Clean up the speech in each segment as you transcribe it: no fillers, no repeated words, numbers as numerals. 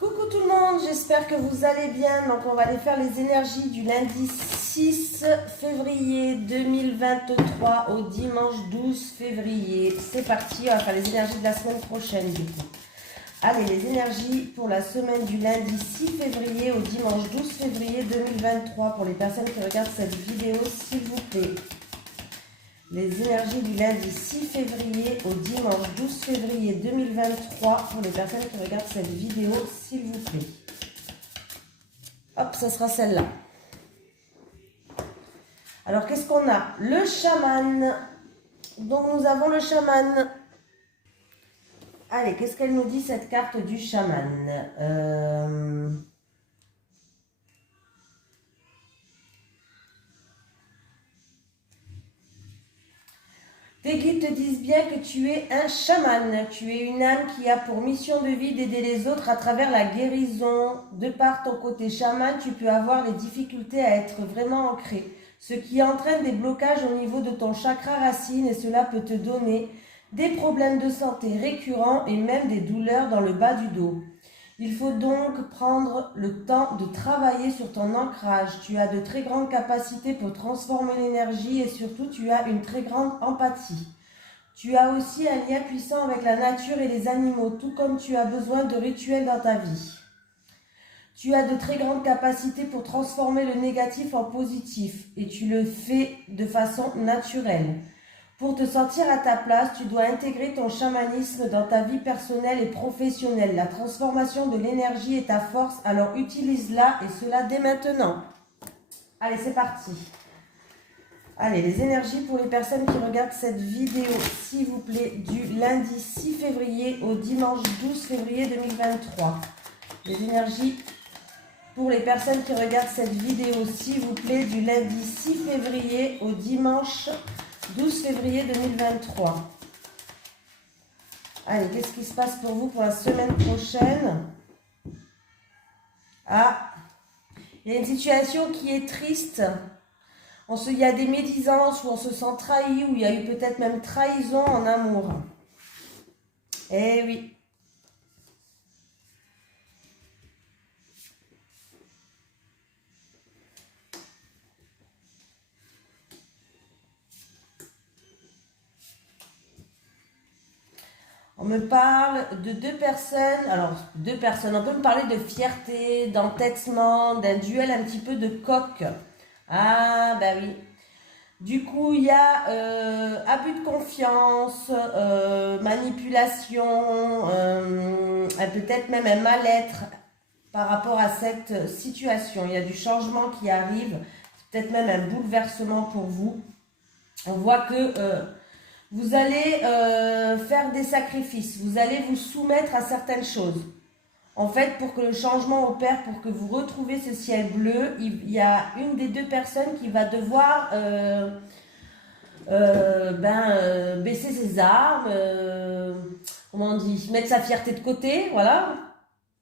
Coucou tout le monde, j'espère que vous allez bien. Donc on va aller faire les énergies du lundi 6 février 2023 au dimanche 12 février. C'est parti, on va faire les énergies de la semaine prochaine du coup. Allez, les énergies pour la semaine du lundi 6 février au dimanche 12 février 2023 pour les personnes qui regardent cette vidéo, s'il vous plaît. Les énergies du lundi 6 février au dimanche 12 février 2023 pour les personnes qui regardent cette vidéo, s'il vous plaît. Hop, ça sera celle-là. Alors, qu'est-ce qu'on a? Le chaman. Donc, nous avons le chaman. Allez, qu'est-ce qu'elle nous dit, cette carte du chaman? Tes guides te disent bien que tu es un chaman, tu es une âme qui a pour mission de vie d'aider les autres à travers la guérison. De par ton côté chaman, tu peux avoir des difficultés à être vraiment ancré, ce qui entraîne des blocages au niveau de ton chakra racine et cela peut te donner des problèmes de santé récurrents et même des douleurs dans le bas du dos. Il faut donc prendre le temps de travailler sur ton ancrage. Tu as de très grandes capacités pour transformer l'énergie et surtout tu as une très grande empathie. Tu as aussi un lien puissant avec la nature et les animaux, tout comme tu as besoin de rituels dans ta vie. Tu as de très grandes capacités pour transformer le négatif en positif et tu le fais de façon naturelle. Pour te sentir à ta place, tu dois intégrer ton chamanisme dans ta vie personnelle et professionnelle. La transformation de l'énergie est ta force, alors utilise-la et cela dès maintenant. Allez, c'est parti. Allez, les énergies pour les personnes qui regardent cette vidéo, s'il vous plaît, du lundi 6 février au dimanche 12 février 2023. Les énergies pour les personnes qui regardent cette vidéo, s'il vous plaît, du lundi 6 février au dimanche 12 février 2023. Allez, qu'est-ce qui se passe pour vous pour la semaine prochaine? Ah, il y a une situation qui est triste. Il y a des médisances où on se sent trahi, où il y a eu peut-être même trahison en amour. Eh oui. On me parle de deux personnes, alors deux personnes, on peut me parler de fierté, d'entêtement, d'un duel un petit peu de coq. Ah, bah oui. Du coup, il y a abus de confiance, manipulation, peut-être même un mal-être par rapport à cette situation. Il y a du changement qui arrive, peut-être même un bouleversement pour vous. On voit que vous allez faire des sacrifices, vous allez vous soumettre à certaines choses. En fait, pour que le changement opère, pour que vous retrouvez ce ciel bleu, il y a une des deux personnes qui va devoir baisser ses armes, comment on dit, mettre sa fierté de côté, voilà.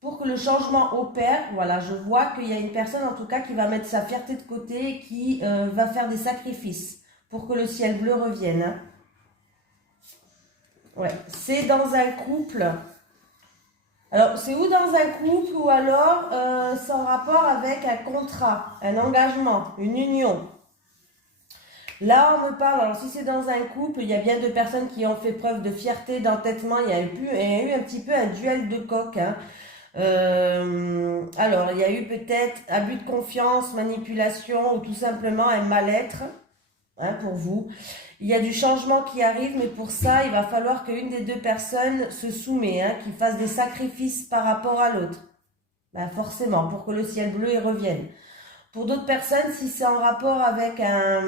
Pour que le changement opère, voilà, je vois qu'il y a une personne en tout cas qui va mettre sa fierté de côté et qui va faire des sacrifices pour que le ciel bleu revienne. Hein. Ouais, c'est dans un couple. Alors, c'est ou dans un couple ou alors c'est en rapport avec un contrat, un engagement, une union. Là, on me parle, alors si c'est dans un couple, il y a bien deux personnes qui ont fait preuve de fierté, d'entêtement. Il y a eu un petit peu un duel de coq. Hein. Alors, il y a eu peut-être abus de confiance, manipulation ou tout simplement un mal-être. Hein, pour vous. Il y a du changement qui arrive, mais pour ça, il va falloir qu'une des deux personnes se soumet, hein, qu'il fasse des sacrifices par rapport à l'autre. Ben forcément, pour que le ciel bleu y revienne. Pour d'autres personnes, si c'est en rapport avec un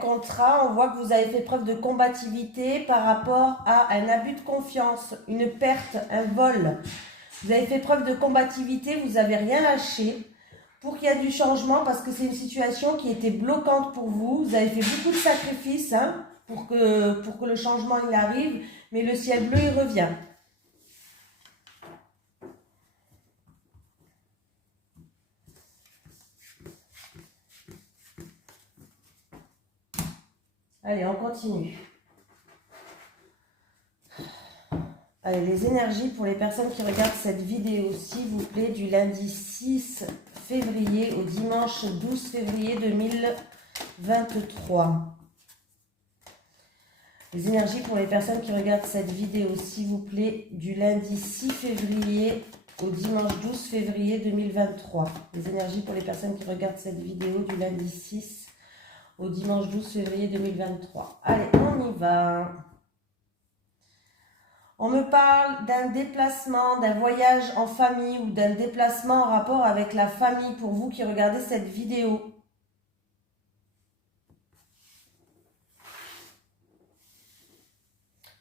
contrat, on voit que vous avez fait preuve de combativité par rapport à un abus de confiance, une perte, un vol. Vous avez fait preuve de combativité, vous n'avez rien lâché. Pour qu'il y ait du changement, parce que c'est une situation qui était bloquante pour vous. Vous avez fait beaucoup de sacrifices hein, pour que le changement il arrive, mais le ciel bleu, il revient. Allez, on continue. Allez, les énergies pour les personnes qui regardent cette vidéo, s'il vous plaît, du lundi 6 février au dimanche 12 février 2023. Les énergies pour les personnes qui regardent cette vidéo, s'il vous plaît, du lundi 6 février au dimanche 12 février 2023. Les énergies pour les personnes qui regardent cette vidéo du lundi 6 au dimanche 12 février 2023. Allez, on y va. On me parle d'un déplacement, d'un voyage en famille ou d'un déplacement en rapport avec la famille pour vous qui regardez cette vidéo.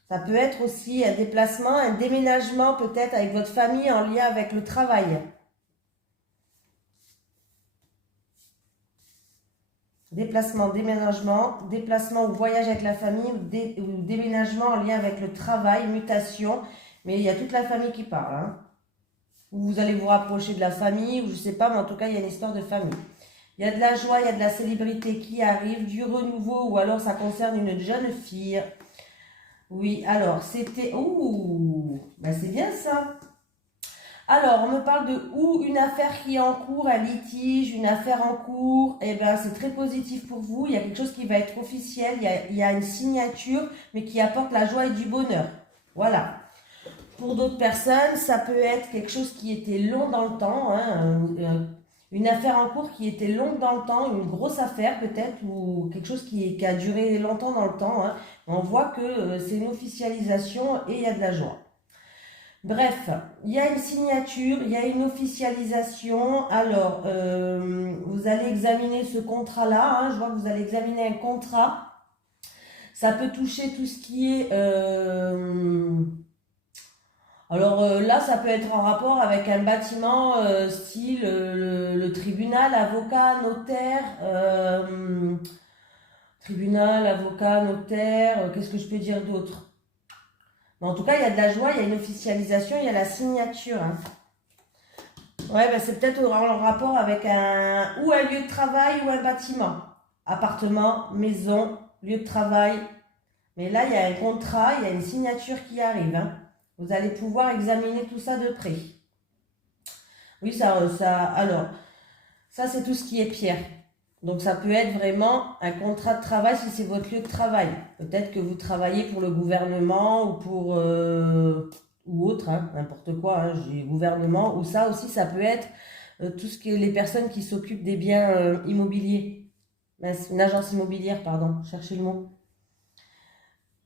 Ça peut être aussi un déplacement, un déménagement peut-être avec votre famille en lien avec le travail. Déplacement, déménagement ou voyage avec la famille ou déménagement en lien avec le travail, mutation. Mais il y a toute la famille qui parle. Hein. Vous allez vous rapprocher de la famille ou je ne sais pas, mais en tout cas, il y a une histoire de famille. Il y a de la joie, il y a de la célébrité qui arrive, du renouveau ou alors ça concerne une jeune fille. Oui, alors c'était... Ouh, ben c'est bien ça. Alors, on me parle de ou une affaire qui est en cours, un litige, une affaire en cours. Eh bien, c'est très positif pour vous. Il y a quelque chose qui va être officiel. Il y a une signature, mais qui apporte la joie et du bonheur. Voilà. Pour d'autres personnes, ça peut être quelque chose qui était long dans le temps. Hein, une affaire en cours qui était longue dans le temps, une grosse affaire peut-être, ou quelque chose qui a duré longtemps dans le temps. Hein. On voit que c'est une officialisation et il y a de la joie. Bref, il y a une signature, il y a une officialisation. Alors, vous allez examiner ce contrat-là. Hein, je vois que vous allez examiner un contrat. Ça peut toucher tout ce qui est... Alors là, ça peut être en rapport avec un bâtiment style le tribunal, avocat, notaire. Tribunal, avocat, notaire. Qu'est-ce que je peux dire d'autre? En tout cas, il y a de la joie, il y a une officialisation, il y a la signature. Hein. Ouais, ben c'est peut-être en rapport avec un lieu de travail ou un bâtiment. Appartement, maison, lieu de travail. Mais là, il y a un contrat, il y a une signature qui arrive. Hein. Vous allez pouvoir examiner tout ça de près. Oui, alors, ça c'est tout ce qui est pierre. Donc ça peut être vraiment un contrat de travail si c'est votre lieu de travail. Peut-être que vous travaillez pour le gouvernement ou pour ou autre, hein, n'importe quoi, hein, j'ai gouvernement. Ou ça aussi, ça peut être tout ce que les personnes qui s'occupent des biens immobiliers. Une agence immobilière, pardon, cherchez le mot.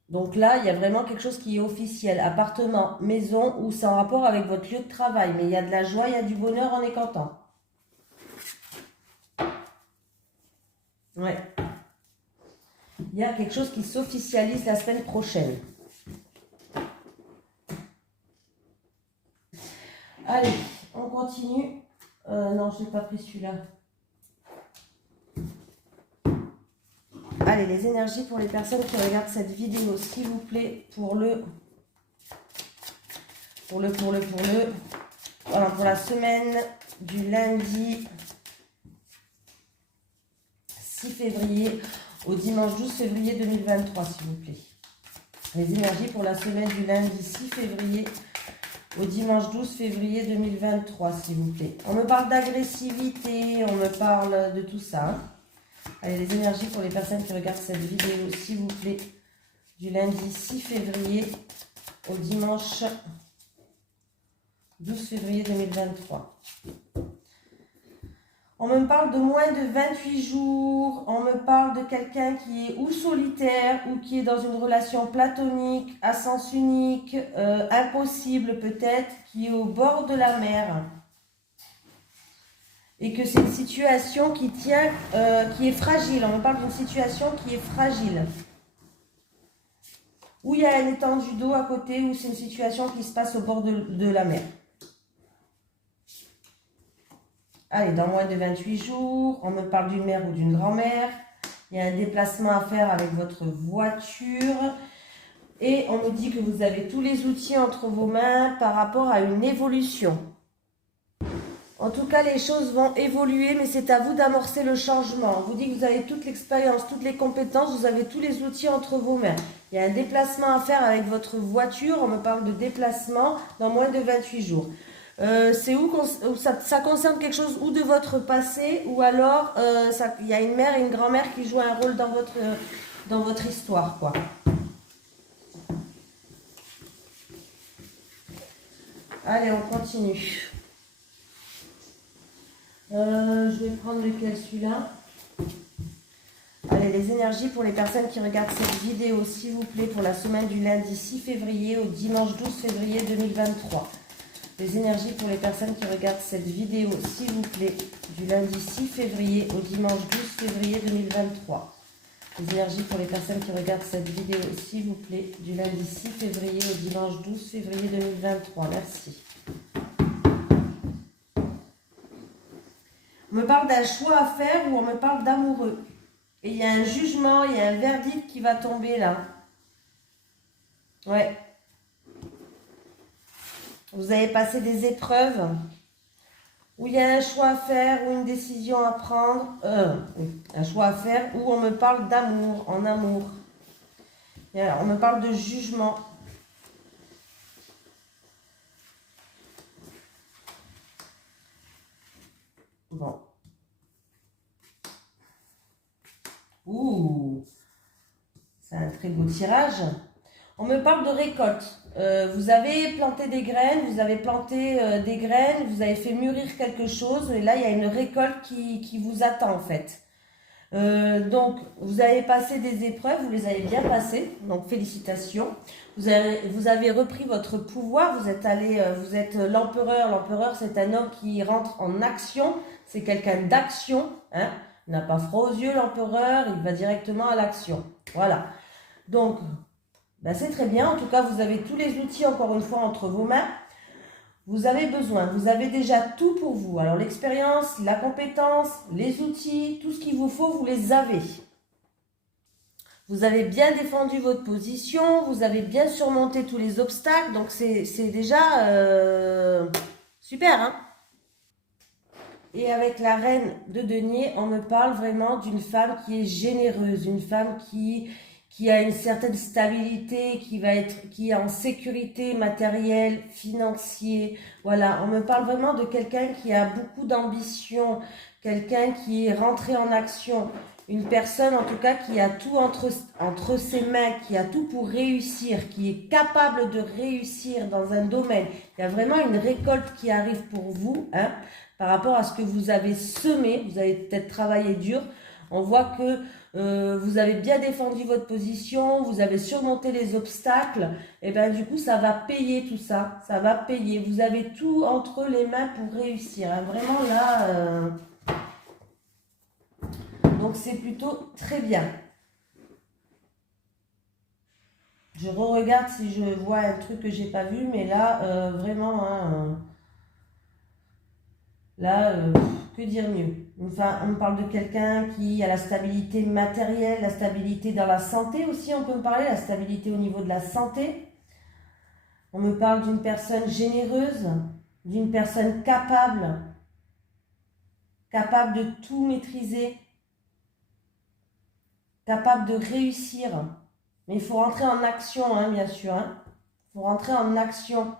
Donc là, il y a vraiment quelque chose qui est officiel. Appartement, maison, ou c'est en rapport avec votre lieu de travail. Mais il y a de la joie, il y a du bonheur, on est content. Ouais. Il y a quelque chose qui s'officialise la semaine prochaine. Allez, on continue. Non, je n'ai pas pris celui-là. Allez, les énergies pour les personnes qui regardent cette vidéo, s'il vous plaît, pour la semaine du lundi 6 février au dimanche 12 février 2023, s'il vous plaît. Les énergies pour la semaine du lundi 6 février au dimanche 12 février 2023, s'il vous plaît. On me parle d'agressivité, on me parle de tout ça. Hein. Allez, les énergies pour les personnes qui regardent cette vidéo, s'il vous plaît, du lundi 6 février au dimanche 12 février 2023. On me parle de moins de 28 jours, on me parle de quelqu'un qui est ou solitaire ou qui est dans une relation platonique, à sens unique, impossible peut-être, qui est au bord de la mer. Et que c'est une situation qui tient, qui est fragile. On me parle d'une situation qui est fragile. Ou il y a un étendu d'eau à côté, ou c'est une situation qui se passe au bord de la mer. Allez, dans moins de 28 jours, on me parle d'une mère ou d'une grand-mère. Il y a un déplacement à faire avec votre voiture. Et on me dit que vous avez tous les outils entre vos mains par rapport à une évolution. En tout cas, les choses vont évoluer, mais c'est à vous d'amorcer le changement. On vous dit que vous avez toute l'expérience, toutes les compétences, vous avez tous les outils entre vos mains. Il y a un déplacement à faire avec votre voiture. On me parle de déplacement dans moins de 28 jours. C'est où ça concerne quelque chose ou de votre passé, ou alors il y a une mère et une grand-mère qui jouent un rôle dans votre histoire, quoi. Allez, on continue. Je vais prendre lequel, celui-là. Allez, les énergies pour les personnes qui regardent cette vidéo, s'il vous plaît, pour la semaine du lundi 6 février au dimanche 12 février 2023. Les énergies pour les personnes qui regardent cette vidéo, s'il vous plaît, du lundi 6 février au dimanche 12 février 2023. Les énergies pour les personnes qui regardent cette vidéo, s'il vous plaît, du lundi 6 février au dimanche 12 février 2023. Merci. On me parle d'un choix à faire ou on me parle d'amoureux. Et il y a un jugement, il y a un verdict qui va tomber là. Ouais. Vous avez passé des épreuves où il y a un choix à faire ou une décision à prendre. Un choix à faire où on me parle d'amour, en amour. Et alors, on me parle de jugement. Bon. Ouh, c'est un très beau tirage. On me parle de récolte. Vous avez planté des graines, vous avez fait mûrir quelque chose, et là, il y a une récolte qui vous attend, en fait. Donc, vous avez passé des épreuves, vous les avez bien passées, donc félicitations. Vous avez repris votre pouvoir, vous êtes l'empereur. L'empereur, c'est un homme qui rentre en action, c'est quelqu'un d'action, hein. Il n'a pas froid aux yeux, l'empereur, il va directement à l'action. Voilà. Donc, ben c'est très bien. En tout cas, vous avez tous les outils, encore une fois, entre vos mains. Vous avez déjà tout pour vous. Alors, l'expérience, la compétence, les outils, tout ce qu'il vous faut, vous les avez. Vous avez bien défendu votre position, vous avez bien surmonté tous les obstacles. Donc, c'est déjà super, hein? Et avec la reine de denier, on me parle vraiment d'une femme qui est généreuse, une femme qui a une certaine stabilité, qui est en sécurité matérielle, financière. Voilà, on me parle vraiment de quelqu'un qui a beaucoup d'ambition, quelqu'un qui est rentré en action, une personne en tout cas qui a tout entre ses mains, qui a tout pour réussir, qui est capable de réussir dans un domaine. Il y a vraiment une récolte qui arrive pour vous, hein, par rapport à ce que vous avez semé. Vous avez peut-être travaillé dur. On voit que vous avez bien défendu votre position, vous avez surmonté les obstacles, et bien du coup ça va payer tout ça, ça va payer. Vous avez tout entre les mains pour réussir, hein. Vraiment là, donc c'est plutôt très bien. Je re-regarde si je vois un truc que j'ai pas vu, mais là, vraiment, hein, là, que dire mieux? Enfin, on parle de quelqu'un qui a la stabilité matérielle, la stabilité dans la santé aussi, on peut me parler, la stabilité au niveau de la santé. On me parle d'une personne généreuse, d'une personne capable de tout maîtriser, capable de réussir. Mais il faut rentrer en action, hein, bien sûr. Hein. Il faut rentrer en action.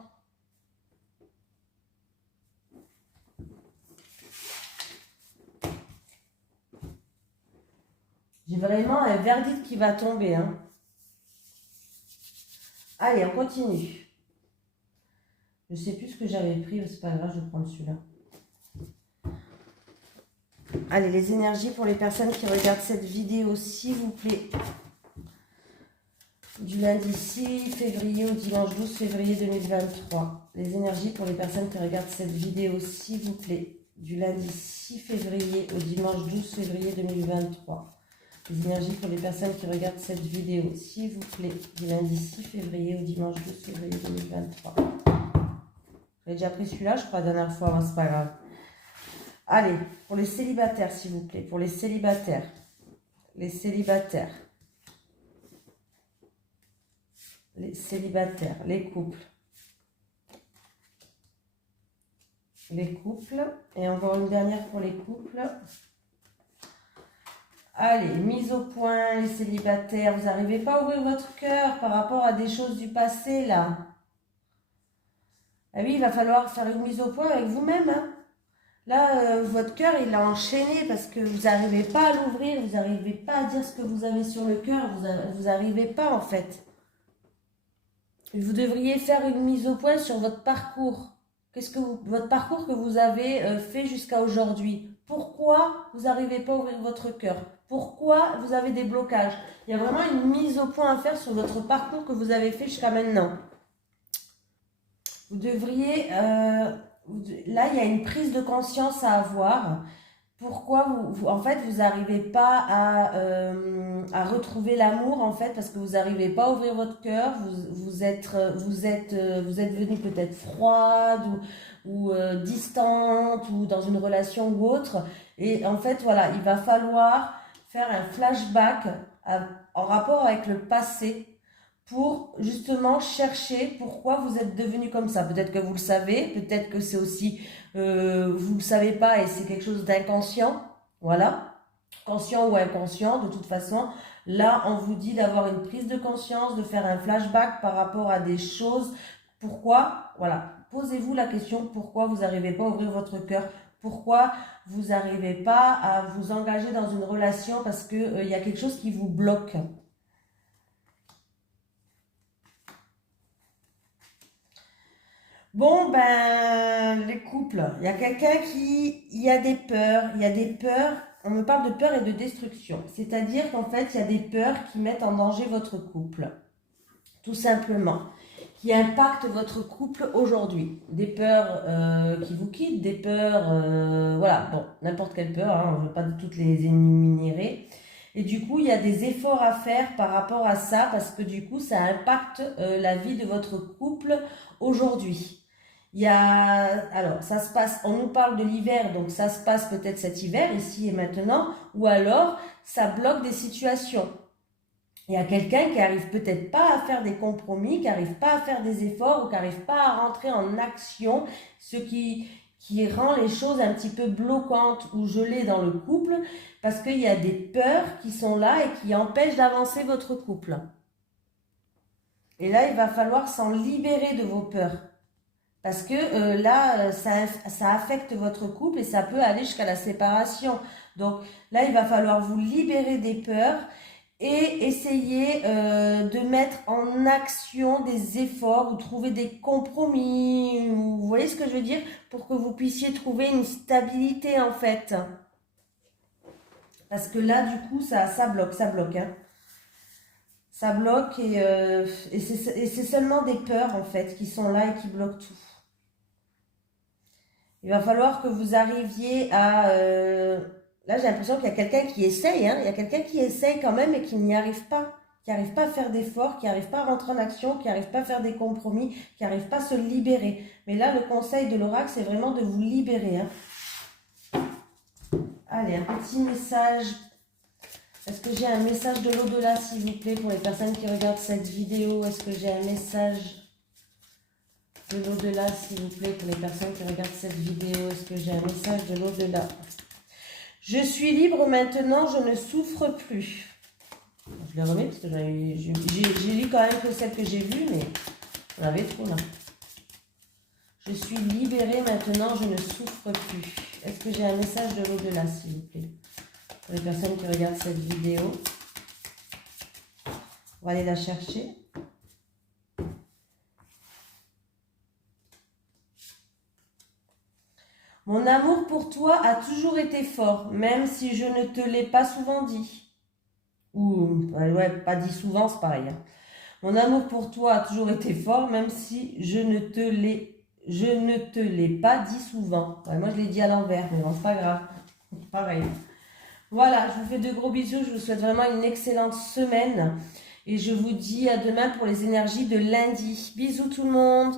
J'ai vraiment un verdict qui va tomber. Hein. Allez, on continue. Je ne sais plus ce que j'avais pris, mais c'est pas grave, je vais prendre celui-là. Allez, les énergies pour les personnes qui regardent cette vidéo, s'il vous plaît. Du lundi 6 février au dimanche 12 février 2023. Les énergies pour les personnes qui regardent cette vidéo, s'il vous plaît. Du lundi 6 février au dimanche 12 février 2023. Les énergies pour les personnes qui regardent cette vidéo, s'il vous plaît, du lundi 6 février au dimanche 12 février 2023. J'ai déjà pris celui-là, je crois, la dernière fois, c'est pas grave. Allez, pour les célibataires, s'il vous plaît, pour les célibataires. Les célibataires. Les célibataires, les couples. les couples. Et encore une dernière pour les couples. Allez, mise au point, les célibataires. Vous n'arrivez pas à ouvrir votre cœur par rapport à des choses du passé, là. Ah oui, il va falloir faire une mise au point avec vous-même, hein. Là, votre cœur, il a enchaîné parce que vous n'arrivez pas à l'ouvrir, vous n'arrivez pas à dire ce que vous avez sur le cœur, vous n'arrivez pas, en fait. Vous devriez faire une mise au point sur votre parcours. Votre parcours que vous avez fait jusqu'à aujourd'hui. Pourquoi vous n'arrivez pas à ouvrir votre cœur? Pourquoi vous avez des blocages? Il y a vraiment une mise au point à faire sur votre parcours que vous avez fait jusqu'à maintenant. Vous devriez... là, il y a une prise de conscience à avoir. Pourquoi en fait, vous n'arrivez pas à retrouver l'amour, en fait, parce que vous n'arrivez pas à ouvrir votre cœur, vous êtes venu peut-être froide ou distante ou dans une relation ou autre. Et en fait, voilà, il va falloir faire un flashback en rapport avec le passé pour justement chercher pourquoi vous êtes devenu comme ça. Peut-être que vous le savez, peut-être que c'est aussi, vous ne le savez pas et c'est quelque chose d'inconscient, voilà, conscient ou inconscient, de toute façon. Là, on vous dit d'avoir une prise de conscience, de faire un flashback par rapport à des choses. Pourquoi? Voilà, posez-vous la question, pourquoi vous n'arrivez pas à ouvrir votre cœur? Pourquoi vous n'arrivez pas à vous engager dans une relation parce qu'il y a quelque chose qui vous bloque? Bon, ben, les couples, il y a quelqu'un il y a des peurs, on me parle de peur et de destruction. C'est-à-dire qu'en fait, il y a des peurs qui mettent en danger votre couple, tout simplement, qui impactent votre couple aujourd'hui. Des peurs qui vous quittent, des peurs, voilà, bon, n'importe quelle peur, hein, on ne veut pas toutes les énumérer. Et du coup, il y a des efforts à faire par rapport à ça, parce que du coup, ça impacte la vie de votre couple aujourd'hui. Alors, ça se passe, on nous parle de l'hiver, donc ça se passe peut-être cet hiver, ici et maintenant, ou alors ça bloque des situations. Il y a quelqu'un qui n'arrive peut-être pas à faire des compromis, qui n'arrive pas à faire des efforts, ou qui n'arrive pas à rentrer en action, ce qui rend les choses un petit peu bloquantes ou gelées dans le couple, parce qu'il y a des peurs qui sont là et qui empêchent d'avancer votre couple. Et là, il va falloir s'en libérer de vos peurs. Parce que là, ça affecte votre couple et ça peut aller jusqu'à la séparation. Donc là, il va falloir vous libérer des peurs et essayer de mettre en action des efforts ou trouver des compromis. Vous voyez ce que je veux dire? Pour que vous puissiez trouver une stabilité en fait. Parce que là, du coup, ça bloque. Hein. Ça bloque et c'est seulement des peurs en fait qui sont là et qui bloquent tout. Il va falloir que vous arriviez à... là, j'ai l'impression qu'il y a quelqu'un qui essaye. Hein, il y a quelqu'un qui essaye quand même et qui n'y arrive pas. Qui n'arrive pas à faire d'efforts, qui n'arrive pas à rentrer en action, qui n'arrive pas à faire des compromis, qui n'arrive pas à se libérer. Mais là, le conseil de l'oracle, c'est vraiment de vous libérer. Hein. Allez, un petit message. Est-ce que j'ai un message de l'au-delà, s'il vous plaît, pour les personnes qui regardent cette vidéo? Est-ce que j'ai un message de l'au-delà, s'il vous plaît, pour les personnes qui regardent cette vidéo? Est-ce que j'ai un message de l'au-delà? Je suis libre maintenant, je ne souffre plus. Je les remets parce que j'ai lu quand même que celle que j'ai vue, mais on avait trop là. Je suis libérée maintenant, je ne souffre plus. Est-ce que j'ai un message de l'au-delà, s'il vous plaît, pour les personnes qui regardent cette vidéo? On va aller la chercher. Mon amour pour toi a toujours été fort, même si je ne te l'ai pas souvent dit. Ou, ouais, pas dit souvent, c'est pareil. Hein. Mon amour pour toi a toujours été fort, même si je ne te l'ai pas dit souvent. Ouais, moi, je l'ai dit à l'envers, mais bon, c'est pas grave. Pareil. Voilà, je vous fais de gros bisous. Je vous souhaite vraiment une excellente semaine. Et je vous dis à demain pour les énergies de lundi. Bisous tout le monde.